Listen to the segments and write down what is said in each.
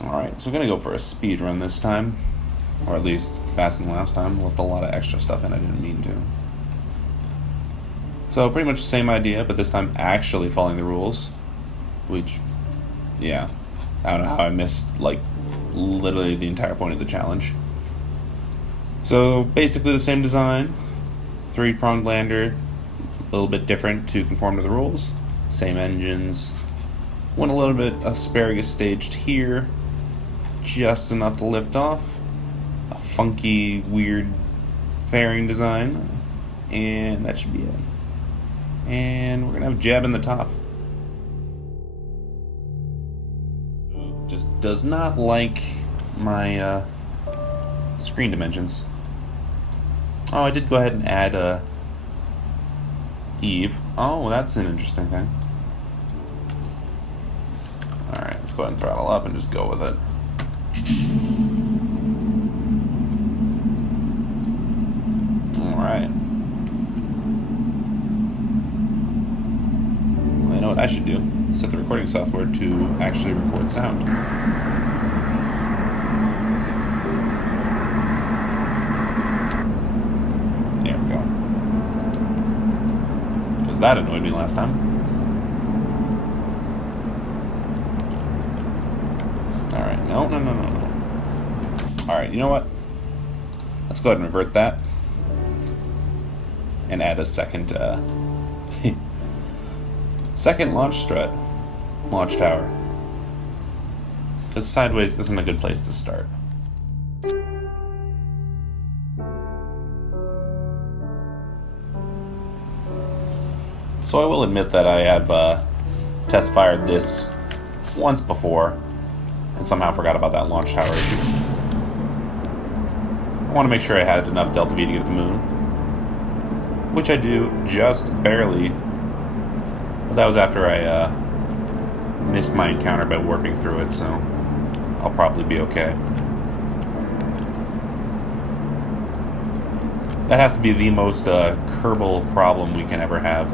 Alright, so I'm gonna go for a speed run this time. Or at least faster than last time. Left a lot of extra stuff in I didn't mean to. So pretty much the same idea, but this time actually following the rules. Which, yeah. I don't know how I missed, like, literally the entire point of the challenge. So basically the same design. 3-pronged lander. A little bit different to conform to the rules. Same engines. Went a little bit asparagus staged here. Just enough to lift off. A funky, weird fairing design. And that should be it. And we're going to have Jeb in the top. Just does not like my screen dimensions. Oh, I did go ahead and add Eve. Oh, that's an interesting thing. Alright, let's go ahead and throttle up and just go with it. Alright. Well, I know what I should do. Set the recording software to actually record sound. There we go. Because that annoyed me last time. Alright, no. Alright, you know what? Let's go ahead and revert that. And add a second, second launch strut. Launch tower. Because sideways isn't a good place to start. So I will admit that I have test fired this once before and somehow forgot about that launch tower issue. I want to make sure I had enough delta V to get to the moon, which I do, just barely. But that was after I missed my encounter by warping through it, so I'll probably be okay. That has to be the most Kerbal problem we can ever have.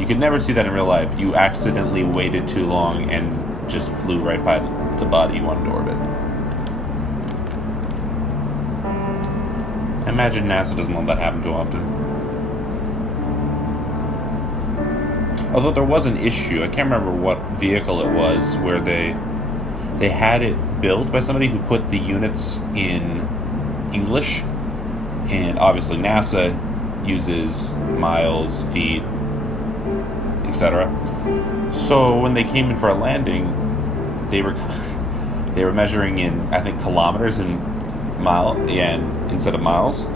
You can never see that in real life. You accidentally waited too long and just flew right by the body you wanted to orbit. I imagine NASA doesn't let that happen too often. Although there was an issue, I can't remember what vehicle it was, where they had it built by somebody who put the units in English, and obviously NASA uses miles, feet, etc. So when they came in for a landing, they were measuring in, I think, kilometers and instead of miles.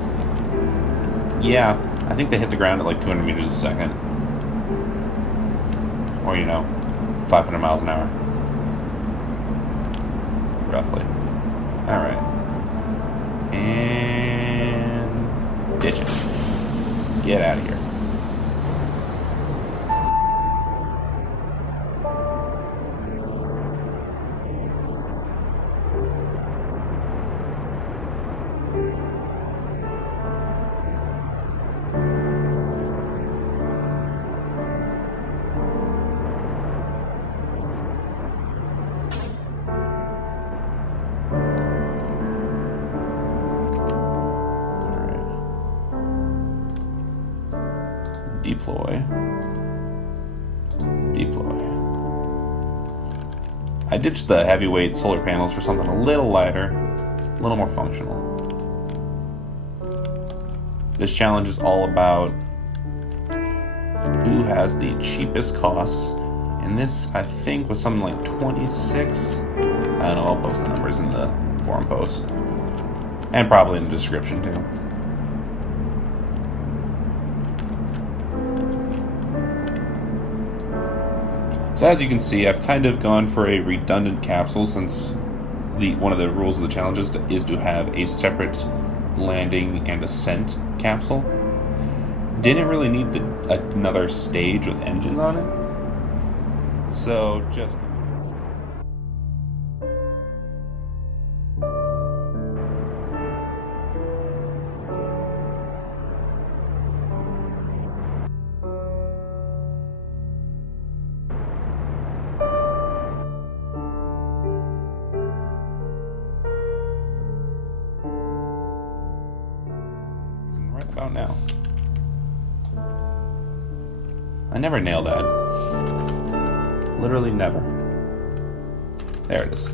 Yeah, I think they hit the ground at like 200 meters a second. Or, 500 miles an hour. Roughly. Alright. And ditch it. Get out of here. Deploy. I ditched the heavyweight solar panels for something a little lighter, a little more functional. This challenge is all about who has the cheapest costs, and this, I think, was something like 26. I don't know, I'll post the numbers in the forum posts. And probably in the description, too. So as you can see, I've kind of gone for a redundant capsule, since one of the rules of the challenge is to have a separate landing and ascent capsule. Didn't really need another stage with engines on it, so just... about now? I never nail that. Literally never. There it is.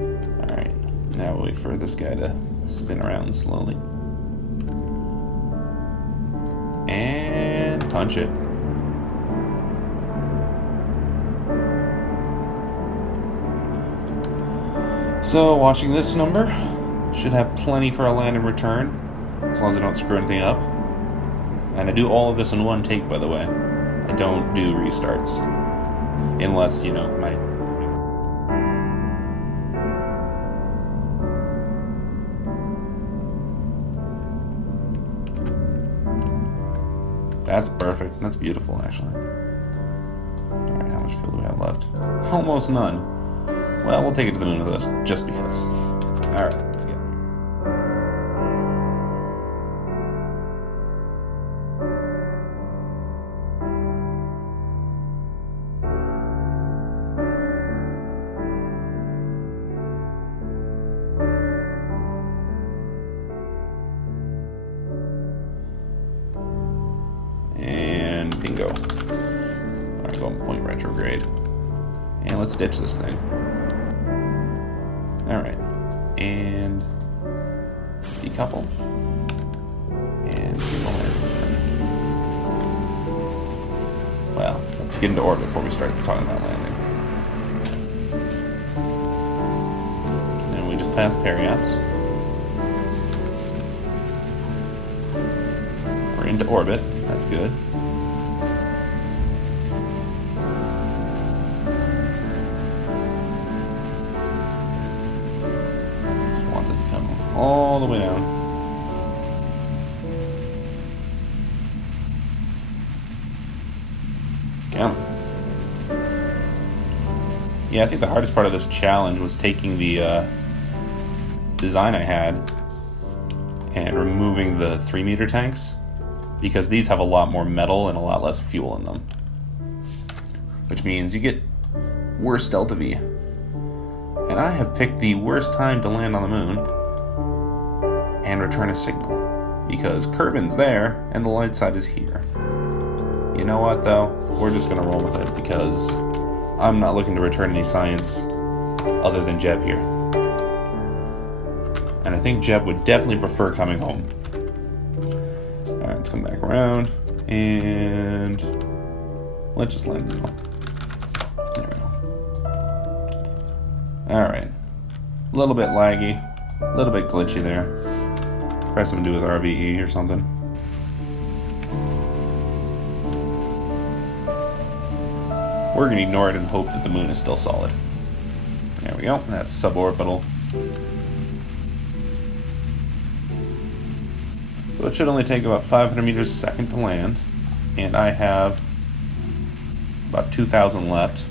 Alright, now we'll wait for this guy to spin around slowly. And punch it. So, watching this number, should have plenty for a land and return, as long as I don't screw anything up. And I do all of this in one take, by the way. I don't do restarts. Unless, you know, my... That's perfect. That's beautiful, actually. Alright, how much fuel do we have left? Almost none. Well, we'll take it to the moon with us, just because. Alright, let's get it. And bingo. Alright, go on point retrograde. And let's ditch this thing. Alright. And decouple. And people in. Well, let's get into orbit before we start talking about landing. And we just passed Periops. We're into orbit. That's good. Just want this to come all the way down. Come. Yeah, I think the hardest part of this challenge was taking the design I had and removing the 3-meter tanks, because these have a lot more metal and a lot less fuel in them, which means you get worse delta V. And I have picked the worst time to land on the moon and return a signal, because Kerbin's there and the light side is here. You know what, though? We're just going to roll with it, because I'm not looking to return any science other than Jeb here. And I think Jeb would definitely prefer coming home. Alright, let's come back around, and let's just land it. There we go. Alright. A little bit laggy, a little bit glitchy there. Probably something to do with RVE or something. We're going to ignore it and hope that the moon is still solid. There we go, that's suborbital. So it should only take about 500 meters a second to land, and I have about 2,000 left.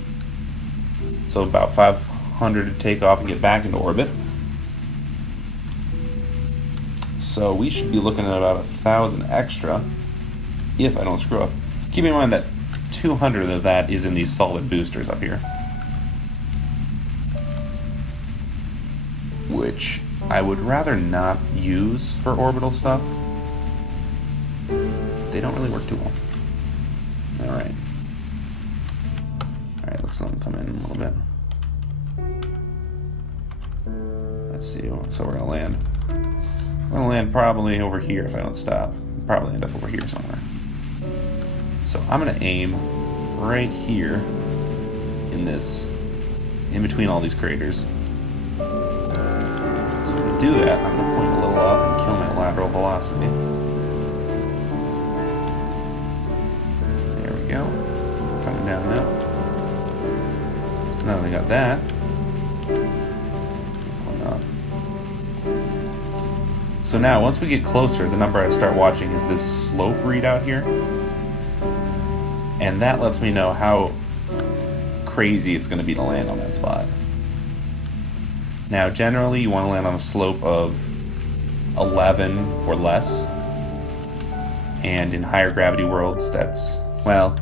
So about 500 to take off and get back into orbit. So we should be looking at about 1,000 extra, if I don't screw up. Keep in mind that 200 of that is in these solid boosters up here, which I would rather not use for orbital stuff. They don't really work too well. Alright. Alright, let's let them come in a little bit. Let's see, so we're gonna land. We're gonna land probably over here if I don't stop. Probably end up over here somewhere. So I'm gonna aim right here in this, in between all these craters. So to do that, I'm gonna point a little up and kill my lateral velocity. Go. Coming down now. So now they got that. Why not? So now, once we get closer, the number I start watching is this slope readout here. And that lets me know how crazy it's going to be to land on that spot. Now, generally, you want to land on a slope of 11 or less. And in higher gravity worlds, that's... Well,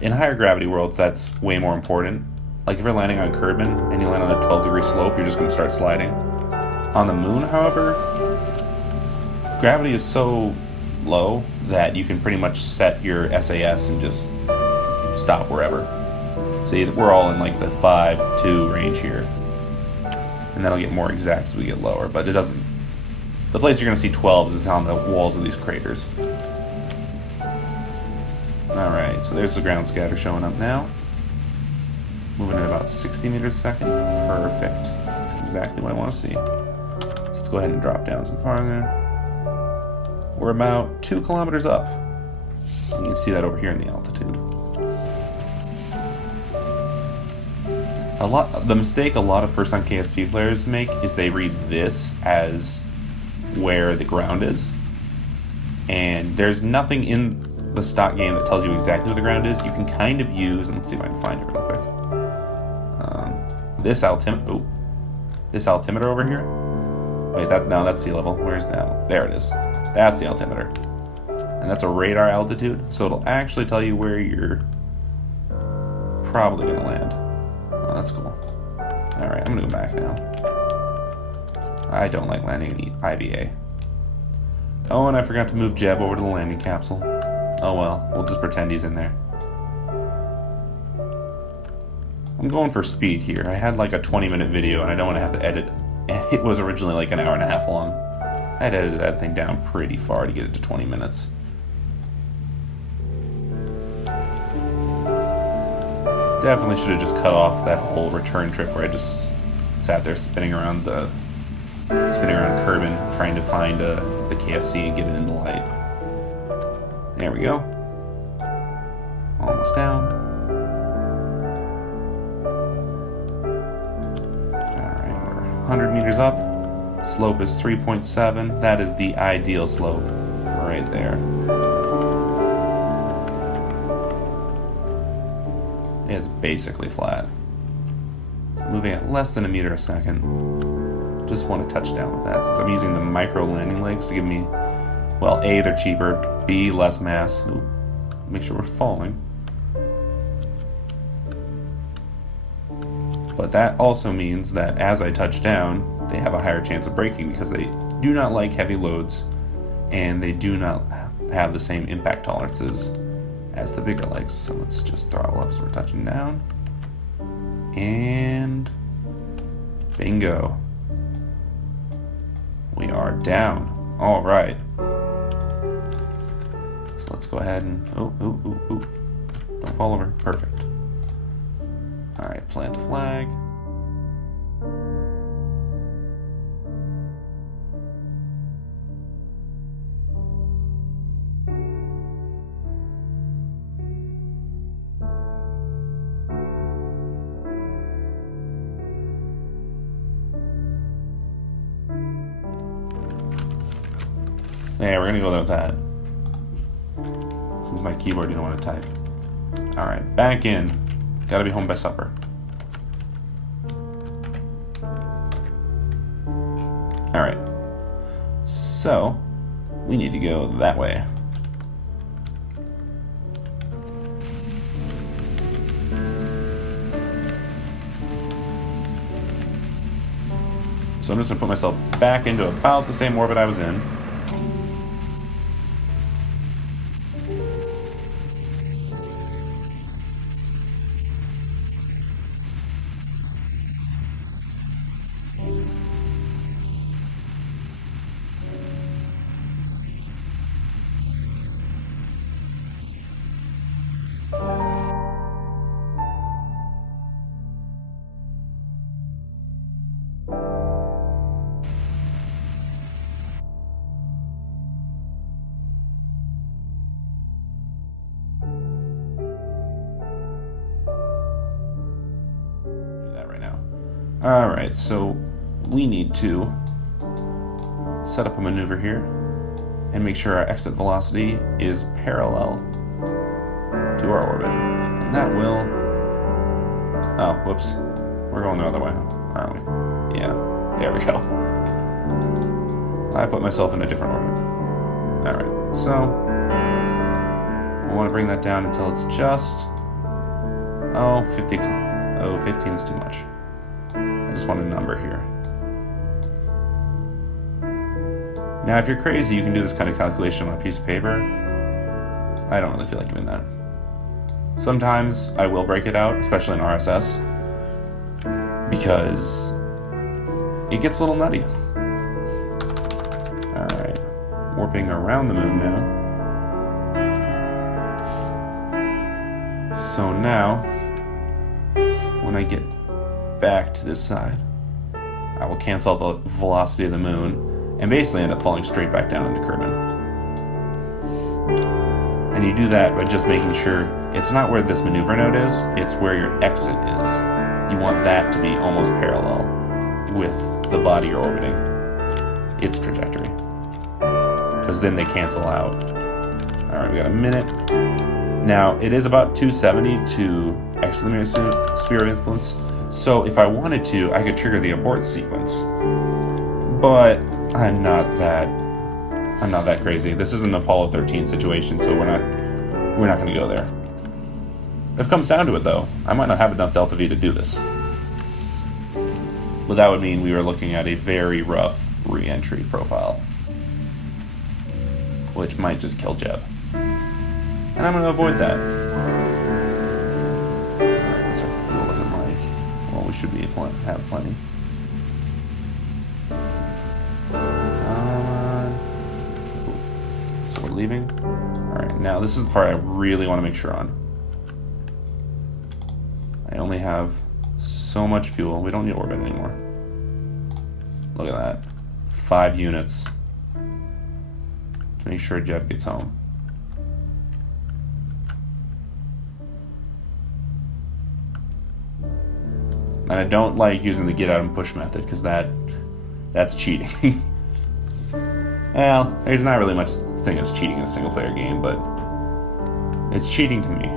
in higher gravity worlds, that's way more important. Like if you're landing on Kerbin and you land on a 12-degree slope, you're just going to start sliding. On the moon, however, gravity is so low that you can pretty much set your SAS and just stop wherever. See, we're all in like the 5-2 range here. And that'll get more exact as we get lower, but it doesn't... The place you're going to see 12s is on the walls of these craters. Alright, so there's the ground scatter showing up now. Moving at about 60 meters a second. Perfect. That's exactly what I want to see. So let's go ahead and drop down some farther. We're about 2 kilometers up. You can see that over here in the altitude. The mistake a lot of first-time KSP players make is they read this as where the ground is. And there's nothing in the stock game that tells you exactly where the ground is. You can kind of use, and let's see if I can find it real quick. This altimeter over here. Wait, no, that's sea level. Where's that? There it is. That's the altimeter. And that's a radar altitude, so it'll actually tell you where you're probably going to land. Oh, that's cool. Alright, I'm going to go back now. I don't like landing in IVA. Oh, and I forgot to move Jeb over to the landing capsule. Oh well, we'll just pretend he's in there. I'm going for speed here. I had like a 20-minute video and I don't want to have to edit. It was originally like an hour and a half long. I had edited that thing down pretty far to get it to 20 minutes. Definitely should have just cut off that whole return trip where I just sat there spinning around Kerbin trying to find the KSC and get it into light. There we go. Almost down. Alright, we're 100 meters up. Slope is 3.7. That is the ideal slope right there. It's basically flat. Moving at less than a meter a second. Just want to touch down with that since I'm using the micro landing legs to give me, well, A, they're cheaper, B, less mass. Ooh, make sure we're falling. But that also means that as I touch down, they have a higher chance of braking because they do not like heavy loads and they do not have the same impact tolerances as the bigger legs. So let's just throttle up so we're touching down. And bingo. We are down. All right. So let's go ahead and don't fall over. Perfect. All right, plant a flag. Yeah, we're gonna go with that. Since my keyboard didn't want to type. Alright, back in. Gotta be home by supper. Alright. So, we need to go that way. So I'm just gonna put myself back into about the same orbit I was in. Alright, so we need to set up a maneuver here and make sure our exit velocity is parallel to our orbit. And that will... Oh, whoops. We're going the other way, aren't we? Yeah, there we go. I put myself in a different orbit. Alright, so I want to bring that down until it's just... Oh, 50. Oh, 15 is too much. I just want a number here. Now, if you're crazy, you can do this kind of calculation on a piece of paper. I don't really feel like doing that. Sometimes I will break it out, especially in RSS, because it gets a little nutty. Alright, warping around the moon now. So now, when I get back to this side, I will cancel out the velocity of the moon and basically end up falling straight back down into Kerbin. And you do that by just making sure it's not where this maneuver node is, it's where your exit is. You want that to be almost parallel with the body you're orbiting, its trajectory. Because then they cancel out. Alright, we got a minute. Now, it is about 270 to exit the sphere of influence, so if I wanted to, I could trigger the abort sequence. But I'm not that crazy. This is an Apollo 13 situation, so we're not going to go there. If it comes down to it, though, I might not have enough delta V to do this. But that would mean we were looking at a very rough re-entry profile, which might just kill Jeb. And I'm going to avoid that. Alright, what's our fuel looking like? Well, we should have plenty. So we're leaving. Alright, now this is the part I really want to make sure on. I only have so much fuel. We don't need orbit anymore. Look at that. 5 units to make sure Jeb gets home. And I don't like using the get out and push method because that's cheating. Well, there's not really much thing as cheating in a single player game, but it's cheating to me.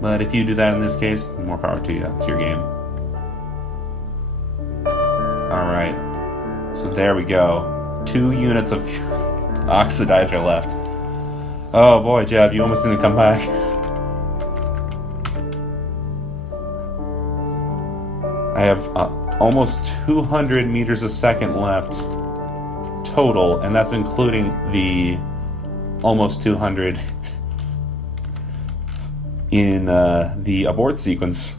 But if you do that in this case, more power to you. It's your game. Alright. So there we go. 2 units of oxidizer left. Oh boy, Jeb, you almost didn't come back. I have almost 200 meters a second left total, and that's including the almost 200 in the abort sequence.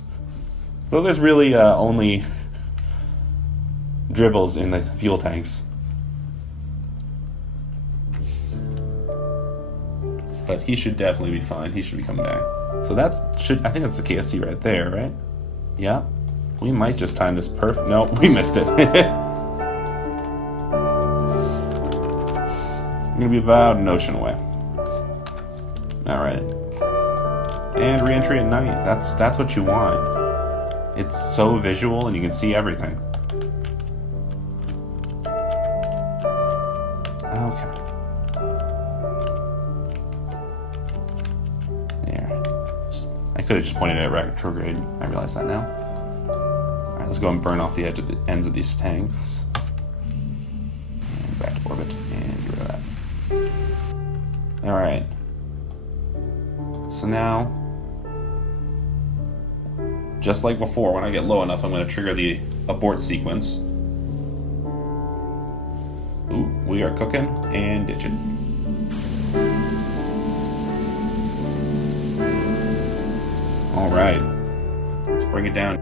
So there's really only dribbles in the fuel tanks. But he should definitely be fine. He should be coming back. So I think that's the KSC right there, right? Yeah. We might just time this perfect. No, we missed it. I'm gonna be about an ocean away. Alright. And re-entry at night. That's what you want. It's so visual and you can see everything. Okay. There. I could have just pointed at retrograde. I realize that now. Alright, let's go and burn off the ends of these tanks. And back to orbit. And get rid of that. Alright. So now, just like before, when I get low enough, I'm going to trigger the abort sequence. Ooh, we are cooking, and ditch it. Alright, let's bring it down.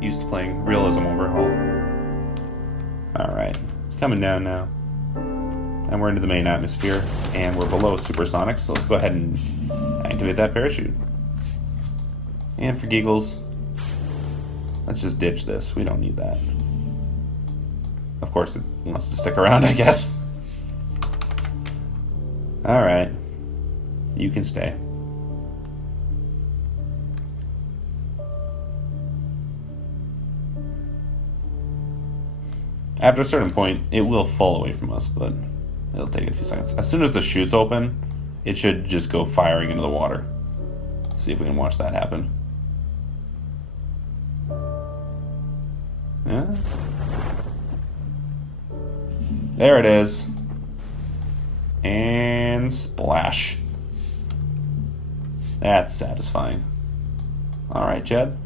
Used to playing realism overhaul. Alright, it's coming down now. And we're into the main atmosphere, and we're below supersonic, so let's go ahead and activate that parachute. And for giggles, let's just ditch this. We don't need that. Of course, it wants to stick around, I guess. Alright, you can stay. After a certain point, it will fall away from us, but It'll take a few seconds. As soon as the chute's open, it should just go firing into the water. See if we can watch that happen. Yeah. There it is. And splash. That's satisfying. Alright, Jeb.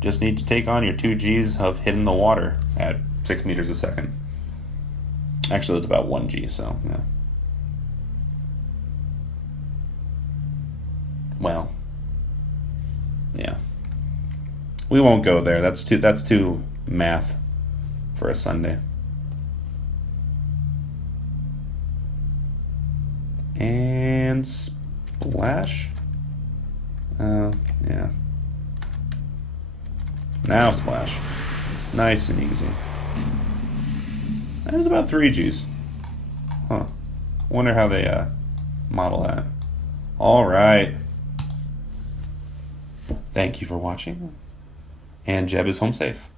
Just need to take on your 2 Gs of hitting the water at 6 meters a second. Actually, it's about 1 G, so, yeah. Well, yeah. We won't go there. That's too math for a Sunday. And splash. Yeah. Now splash. Nice and easy. That was about 3 Gs. Huh. Wonder how they model that. All right. Thank you for watching. And Jeb is home safe.